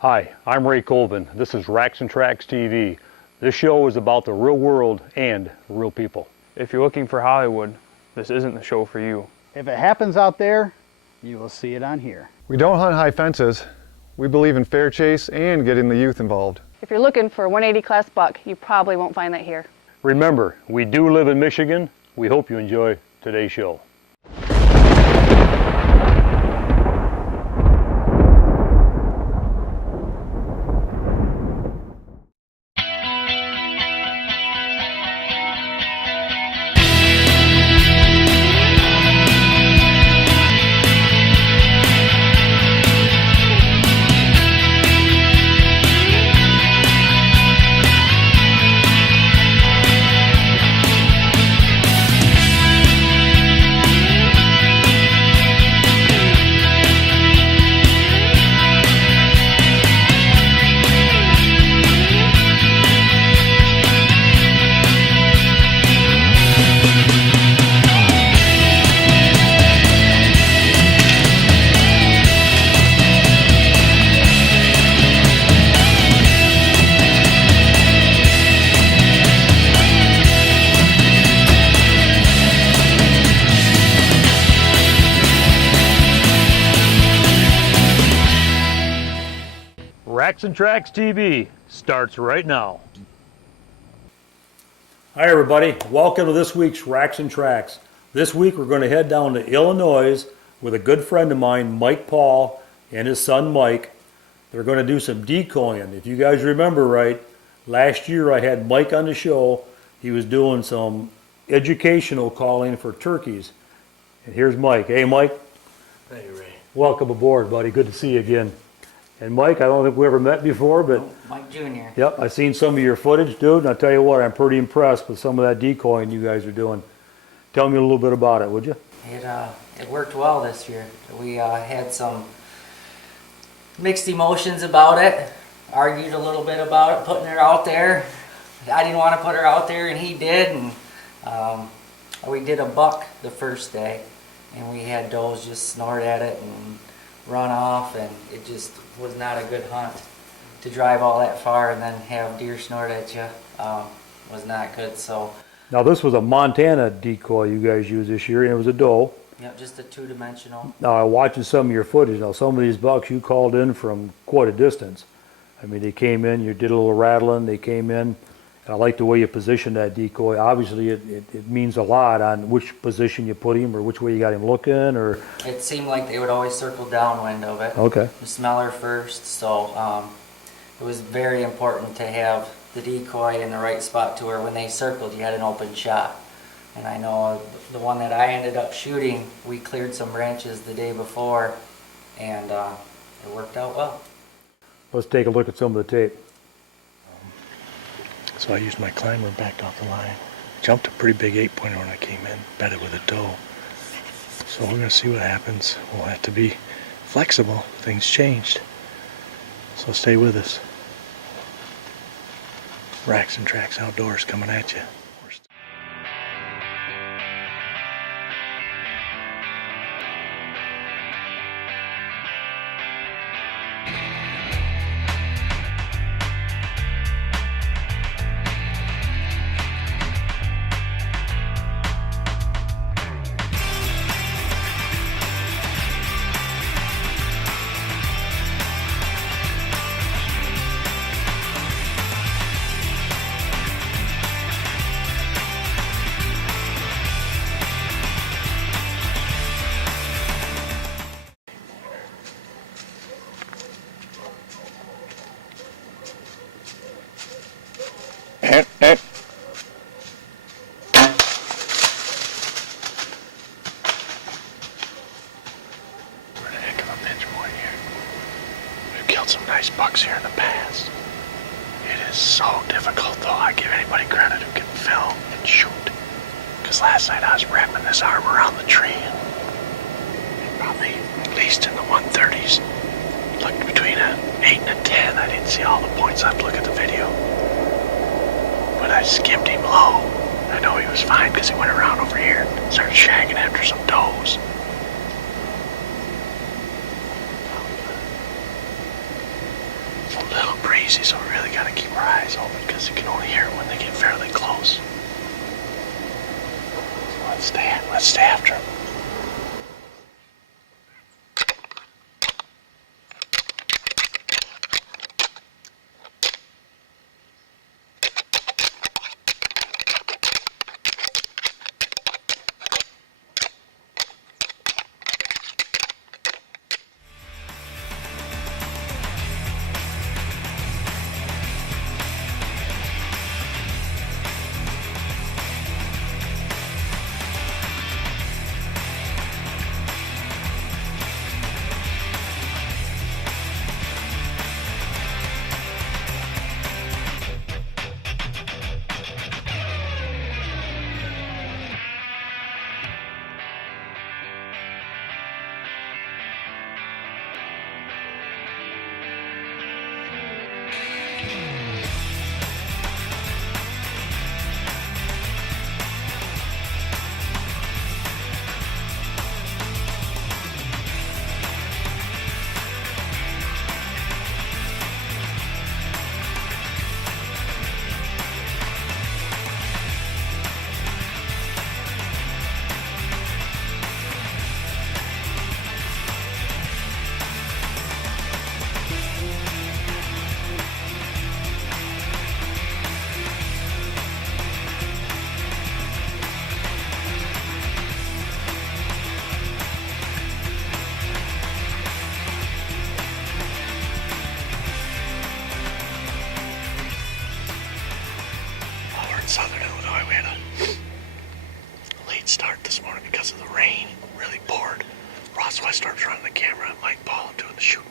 Hi, I'm Ray Colvin. This is Racks and Tracks TV. This show is about the real world and real people. If you're looking for Hollywood, this isn't the show for you. If it happens out there, you will see it on here. We don't hunt high fences. We believe in fair chase and getting the youth involved. If you're looking for a 180 class buck, you probably won't find that here. Remember, we do live in Michigan. We hope you enjoy today's show. Racks and Tracks TV starts right now. Hi everybody, welcome to this week's Racks and Tracks. This week we're going to head down to Illinois with a good friend of mine, Mike Paul, and his son Mike. They're going to do some decoying. If you guys remember right, last year I had Mike on the show. He was doing some educational calling for turkeys. And here's Mike. Hey Mike. Hey Ray. Welcome aboard, buddy. Good to see you again. And Mike, I don't think we ever met before, but Mike Jr. Yep, I seen some of your footage, dude, and I'll tell you what, I'm pretty impressed with some of that decoying you guys are doing. Tell me a little bit about it, would you? It worked well this year. We had some mixed emotions about it, argued a little bit about it, putting her out there. I didn't want to put her out there, and he did, and we did a buck the first day, and we had does just snort at it and run off, and it just was not a good hunt. To drive all that far and then have deer snort at you was not good. So Now this was a Montana decoy you guys used this year, and it was a doe. yep, just a two-dimensional. Now I'm watching some of your footage. Now some of these bucks you called in from quite a distance. I mean, they came in, you did a little rattling, they came in, and I like the way you positioned that decoy. Obviously it means a lot on which position you put him or which way you got him looking, or... It seemed like they would always circle downwind of it. Okay. You smell her first, so it was very important to have the decoy in the right spot to where when they circled you had an open shot. And I know the one that I ended up shooting, we cleared some branches the day before, and it worked out well. Let's take a look at some of the tape. So I used my climber, backed off the line, jumped a pretty big 8-pointer when I came in, bedded with a doe. So we're going to see what happens. We'll have to be flexible. Things changed. So stay with us. Racks and Tracks Outdoors coming at you. Some nice bucks here in the past. It is so difficult though. I give anybody credit who can film and shoot. Because last night I was wrapping this arm around the tree and probably at least in the 130s. Looked between an 8 and a 10. I didn't see all the points. I have to look at the video. But I skimmed him low. I know he was fine because he went around over here. Started shagging after some does. a little breezy, so we really gotta keep our eyes open because you can only hear it when they get fairly close. So let's stay after them. Southern Illinois, we had a late start this morning because of the rain. Really poured. Ross Westorp's running the camera, and Mike Paul doing the shooting.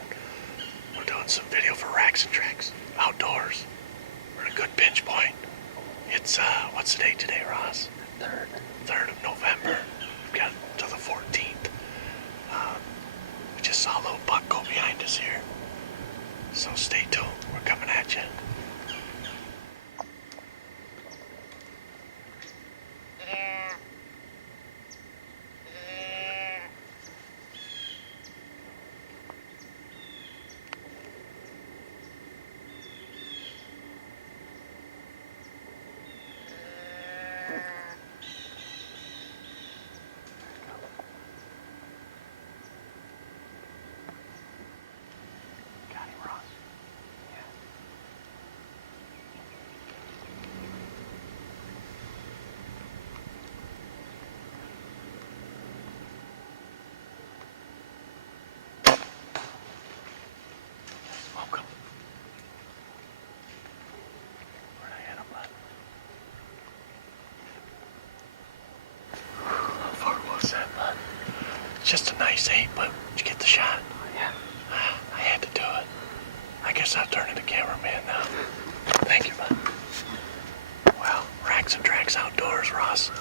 We're doing some video for Racks and Tracks outdoors. We're at a good pinch point. It's what's the date today, Ross? 3rd of November. We got to the 14th. We just saw a little buck go behind us here. So stay tuned. We're coming at you. Just a nice 8, but did you get the shot? Yeah. I had to do it. I guess I'll turn to the cameraman now. Thank you, bud. Well, Racks and Tracks outdoors, Ross.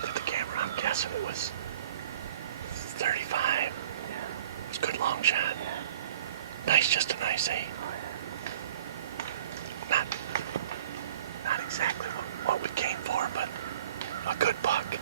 Did the camera, I'm guessing it was 35. Yeah. It was a good long shot. Yeah. Nice, just a nice 8. Not exactly what we came for, but a good buck.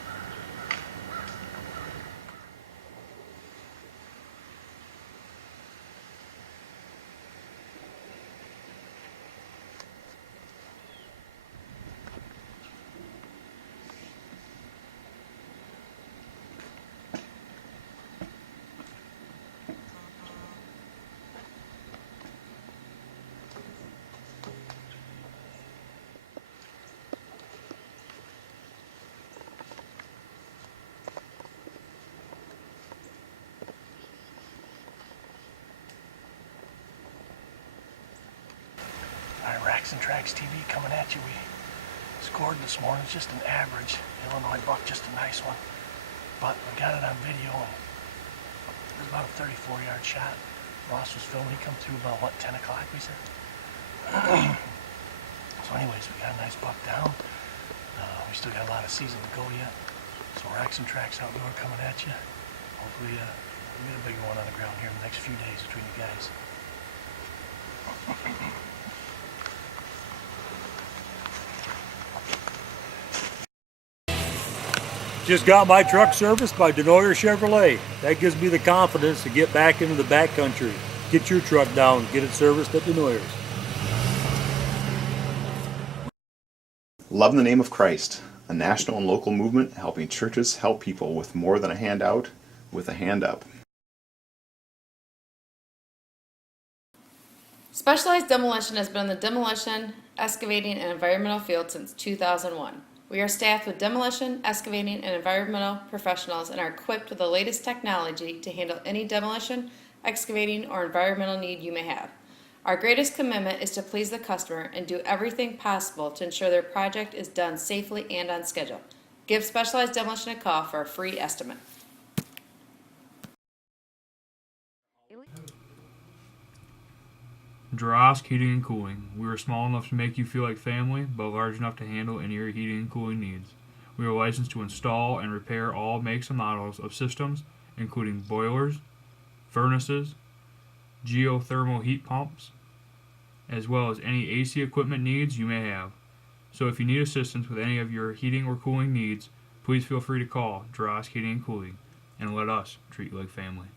Racks and Tracks TV coming at you. We scored this morning. It's just an average Illinois buck, just a nice one. But we got it on video, and it was about a 34-yard shot. Ross was filming. He come through about, 10 o'clock, we said? So anyways, we got a nice buck down. We still got a lot of season to go yet. So Racks and Tracks outdoor coming at you. Hopefully we'll get a bigger one on the ground here in the next few days between you guys. Just got my truck serviced by Denoyer Chevrolet. That gives me the confidence to get back into the backcountry. Get your truck down, get it serviced at Denoyer's. Love in the Name of Christ, a national and local movement helping churches help people with more than a handout, with a hand up. Specialized Demolition has been in the demolition, excavating, and environmental field since 2001. We are staffed with demolition, excavating, and environmental professionals and are equipped with the latest technology to handle any demolition, excavating, or environmental need you may have. Our greatest commitment is to please the customer and do everything possible to ensure their project is done safely and on schedule. Give Specialized Demolition a call for a free estimate. Drosk Heating and Cooling. We are small enough to make you feel like family, but large enough to handle any of your heating and cooling needs. We are licensed to install and repair all makes and models of systems, including boilers, furnaces, geothermal heat pumps, as well as any AC equipment needs you may have. So if you need assistance with any of your heating or cooling needs, please feel free to call Drosk Heating and Cooling and let us treat you like family.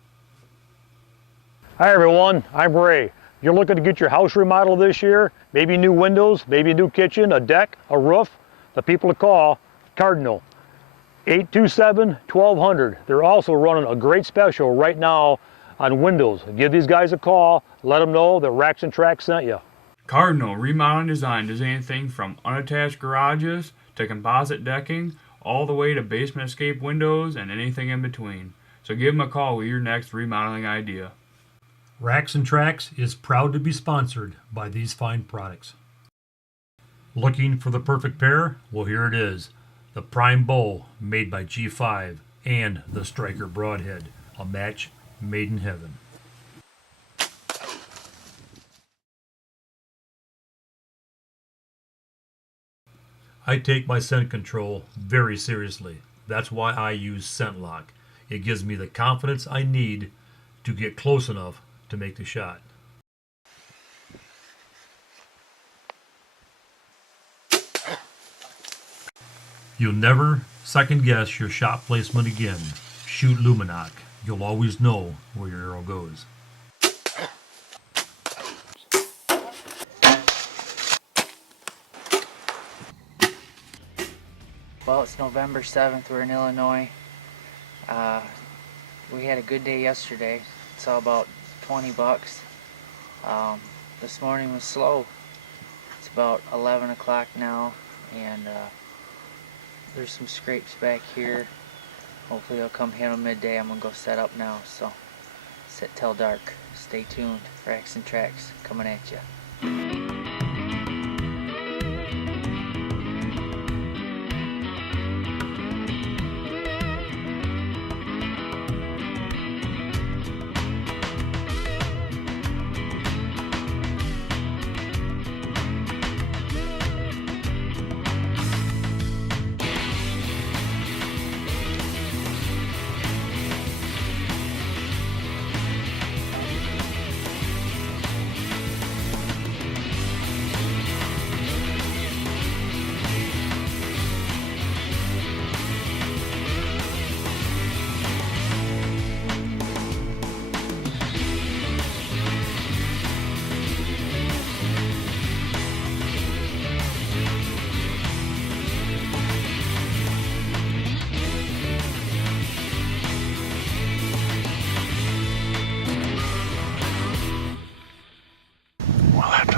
Hi everyone, I'm Ray. You're looking to get your house remodeled this year, maybe new windows, maybe a new kitchen, a deck, a roof. The people to call, Cardinal, 827-1200. They're also running a great special right now on windows. Give these guys a call, let them know that Racks and Tracks sent you. Cardinal Remodeling Design does anything from unattached garages to composite decking, all the way to basement escape windows and anything in between. So give them a call with your next remodeling idea. Racks and Tracks is proud to be sponsored by these fine products. Looking for the perfect pair? Well, here it is. The Prime Bow, made by G5, and the Striker Broadhead, a match made in heaven. I take my scent control very seriously. That's why I use ScentLock. It gives me the confidence I need to get close enough to make the shot. You'll never second guess your shot placement again. Shoot Luminoc. You'll always know where your arrow goes. Well, it's November 7th. We're in Illinois. We had a good day yesterday. Saw about 20 bucks. This morning was slow. It's about 11 o'clock now, and there's some scrapes back here. Hopefully they'll come handle midday. I'm gonna go set up now, so sit till dark. Stay tuned. Racks and Tracks coming at you.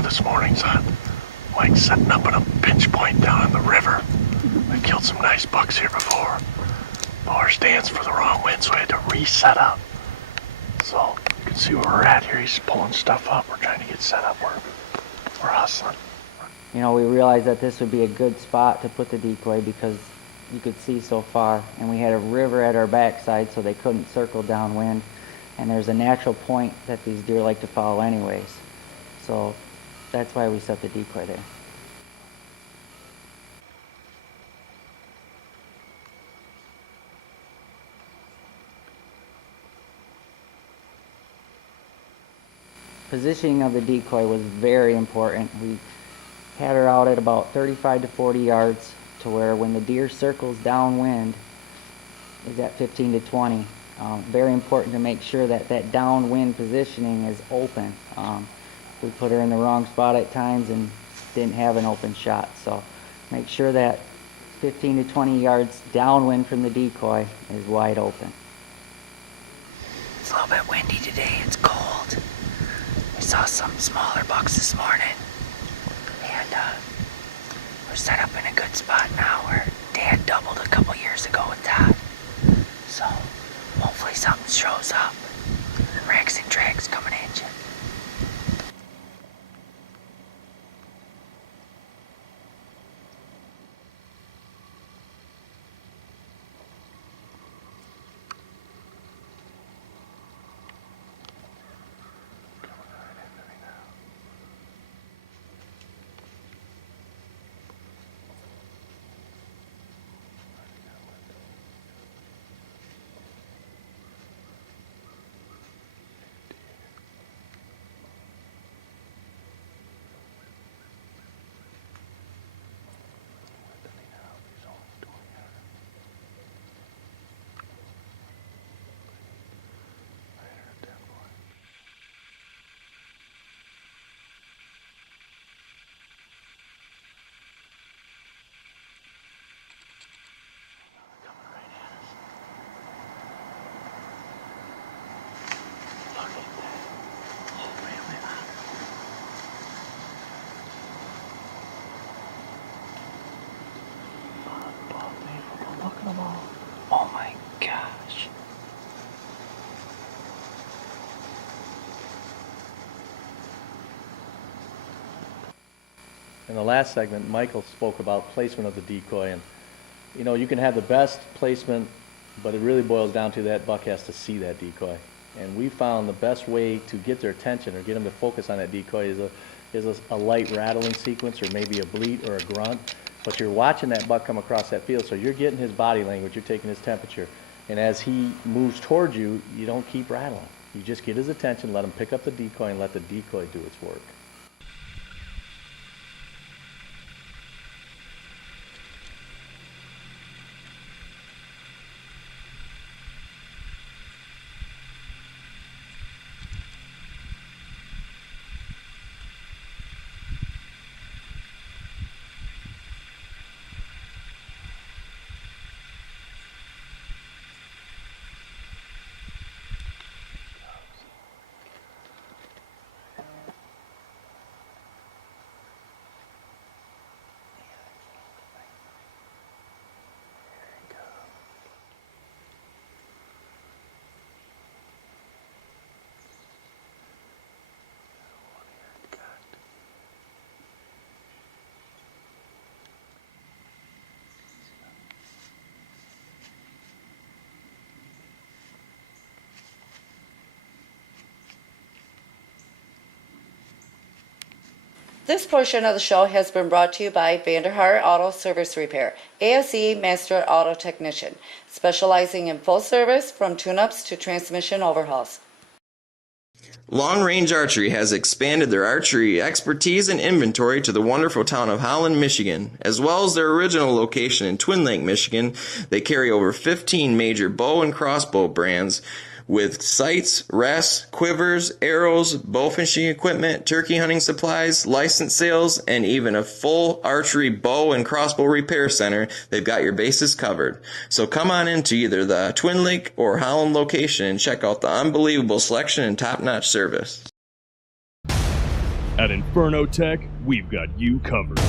This morning's hunt. Mike's setting up at a pinch point down in the river. We've killed some nice bucks here before. But our stand's for the wrong wind, so we had to reset up. So you can see where we're at here. He's pulling stuff up. We're trying to get set up. We're hustling. You know, we realized that this would be a good spot to put the decoy because you could see so far, and we had a river at our backside, so they couldn't circle downwind. And there's a natural point that these deer like to follow anyways. So that's why we set the decoy there. Positioning of the decoy was very important. We had her out at about 35 to 40 yards to where when the deer circles downwind is at 15 to 20. Very important to make sure that that downwind positioning is open. We put her in the wrong spot at times and didn't have an open shot. So Make sure that 15 to 20 yards downwind from the decoy is wide open. It's a little bit windy today. It's cold. We saw some smaller bucks this morning. And we're set up in a good spot now where Dad doubled a couple years ago with that. So hopefully something shows up. Racks and Trags coming at you. Oh my gosh. In the last segment, Michael spoke about placement of the decoy, and you know, you can have the best placement, but it really boils down to that buck has to see that decoy. And we found the best way to get their attention or get them to focus on that decoy is a light rattling sequence, or maybe a bleat or a grunt. But you're watching that buck come across that field, so you're getting his body language, you're taking his temperature. And as he moves towards you, you don't keep rattling. You just get his attention, let him pick up the decoy, and let the decoy do its work. This portion of the show has been brought to you by Vanderhart Auto Service Repair, ASE Master Auto Technician, specializing in full service from tune-ups to transmission overhauls. Long Range Archery has expanded their archery expertise and inventory to the wonderful town of Holland, Michigan. As well as their original location in Twin Lake, Michigan, they carry over 15 major bow and crossbow brands with sights, rests, quivers, arrows, bow fishing equipment, turkey hunting supplies, license sales, and even a full archery bow and crossbow repair center. They've got your bases covered. So come on into either the Twin Lake or Holland location and check out the unbelievable selection and top-notch service. At Inferno Tech, we've got you covered.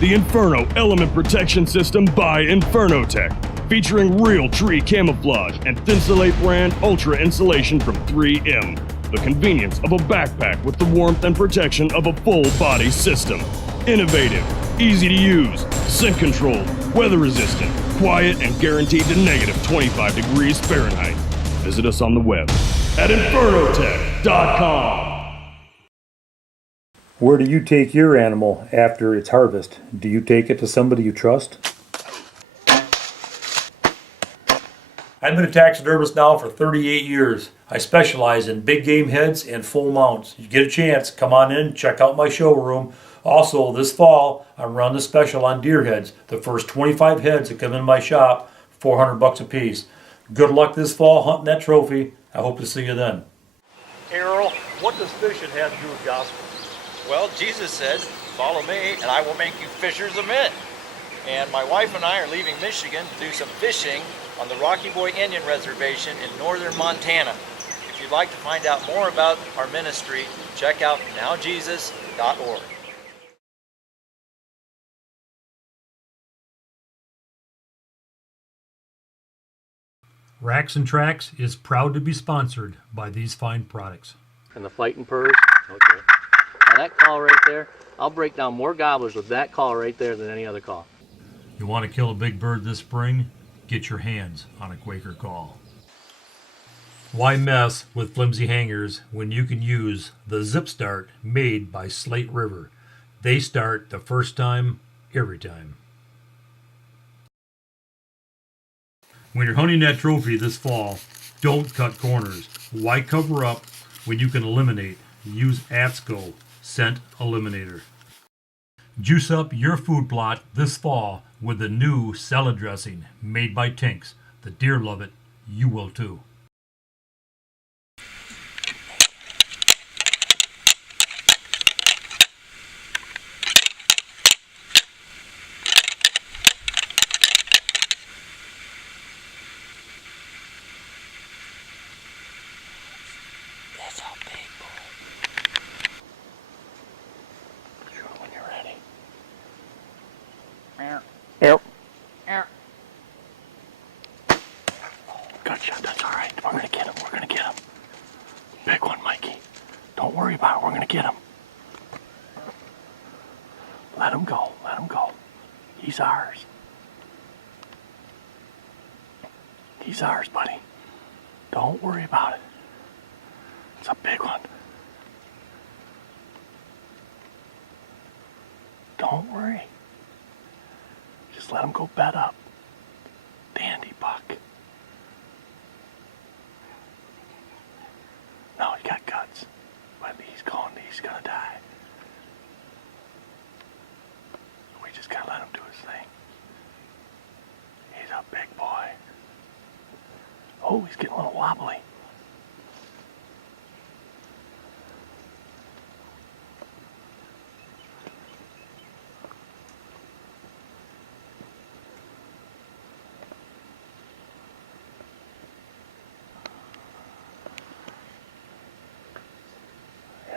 The Inferno Element Protection System by Inferno Tech, featuring real tree camouflage and Thinsulate brand ultra insulation from 3M. The convenience of a backpack with the warmth and protection of a full body system. Innovative, easy to use, scent controlled, weather resistant, quiet, and guaranteed to negative 25 degrees Fahrenheit. Visit us on the web at infernotech.com. Where do you take your animal after its harvest? Do you take it to somebody you trust? I've been a taxidermist now for 38 years. I specialize in big game heads and full mounts. You get a chance, come on in, check out my showroom. Also, this fall, I'm running a special on deer heads. The first 25 heads that come in my shop, $400 a piece. Good luck this fall hunting that trophy. I hope to see you then. Errol, what does fishing have to do with gospel? Well, Jesus said, follow me and I will make you fishers of men. and my wife and I are leaving Michigan to do some fishing on the Rocky Boy Indian Reservation in northern Montana. If you'd like to find out more about our ministry, check out nowjesus.org. Racks and Tracks is proud to be sponsored by these fine products. And the fighting purrs. Okay. Now that call right there, I'll break down more gobblers with that call right there than any other call. You want to kill a big bird this spring? Get your hands on a Quaker call. Why mess with flimsy hangers when you can use the Zip Start made by Slate River? They start the first time, every time. When you're hunting that trophy this fall, don't cut corners. Why cover up when you can eliminate? Use ATSCO Scent Eliminator. Juice up your food plot this fall with the new salad dressing made by Tinks. The deer love it. You will too. That's all big, boy. Sure, when you're ready. Yep. Good shot, that's all right. We're gonna get him, we're gonna get him. Big one, Mikey. Don't worry about it, we're gonna get him. Let him go, let him go. He's ours. He's ours, buddy. Don't worry about it. It's a big one. Don't worry. Just let him go bed up. Dandy buck. No, he got guts. But he's gonna die. We just gotta let him do his thing. He's a big boy. Oh, he's getting a little wobbly.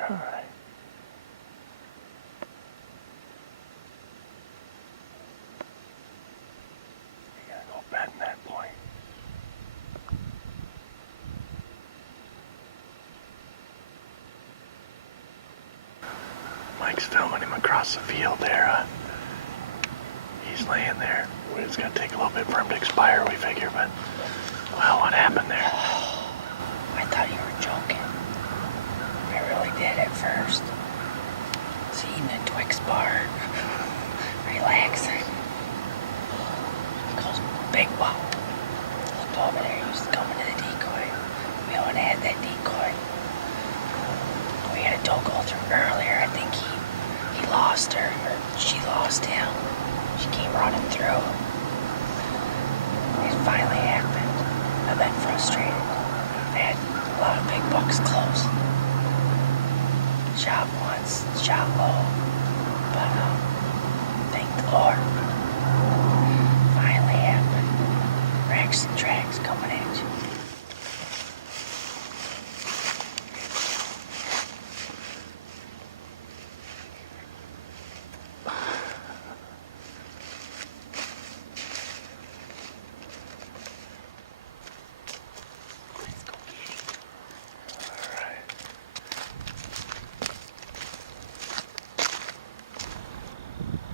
All right. You gotta go bed in that point. Mike's filming him across the field there. He's laying there. It's gonna take a little bit for him to expire, we figure, but well, what happened there? I thought you were joking. I really did at first. It's eating a Twix bar. Relaxing. He goes, big wow. Looked over there, he was coming to the decoy. We only had that decoy. We had a doe go through earlier. I think he lost her, or she lost him. She came running through. It finally happened. I've been frustrated. I've had a lot of big bucks close. Shot once, shot low, but thank the Lord. Finally happened. Racks and Tracks coming at you.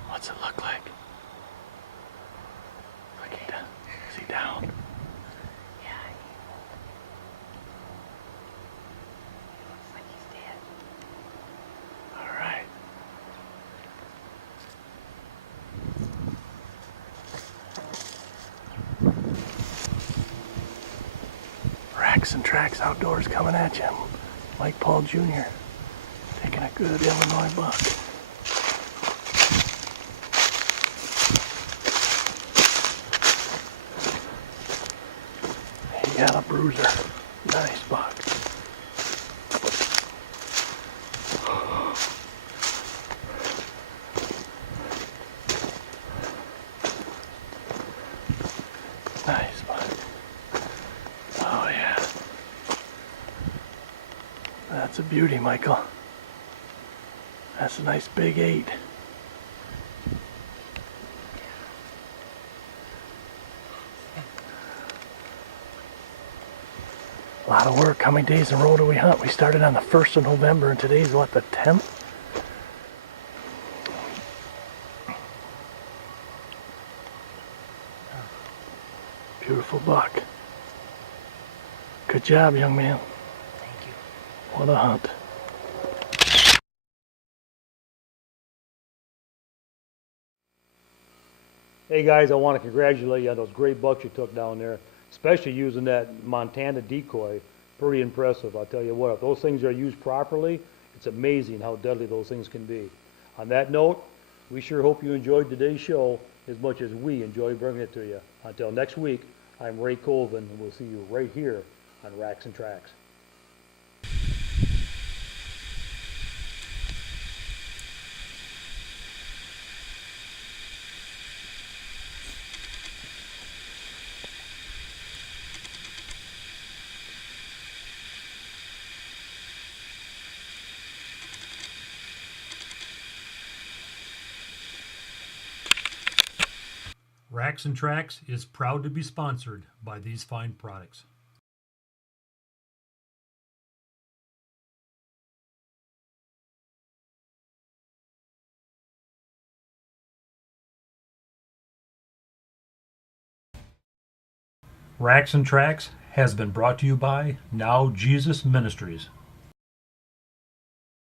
What's it look like? Is he down? Yeah. Looks like he's dead. All right. Racks and Tracks Outdoors coming at you. Mike Paul Jr. taking a good Illinois buck. He got a bruiser. Nice buck. That's a beauty, Michael. That's a nice big 8. A lot of work. How many days in a row do we hunt? We started on the 1st of November and today's what, the 10th? Beautiful buck. Good job, young man. Thank you. What a hunt. Hey guys, I want to congratulate you on those great bucks you took down there, especially using that Montana decoy. Pretty impressive, I'll tell you what. If those things are used properly, it's amazing how deadly those things can be. On that note, we sure hope you enjoyed today's show as much as we enjoy bringing it to you. Until next week, I'm Ray Colvin, and we'll see you right here on Racks and Tracks. Racks and Tracks is proud to be sponsored by these fine products. Racks and Tracks has been brought to you by Now Jesus Ministries.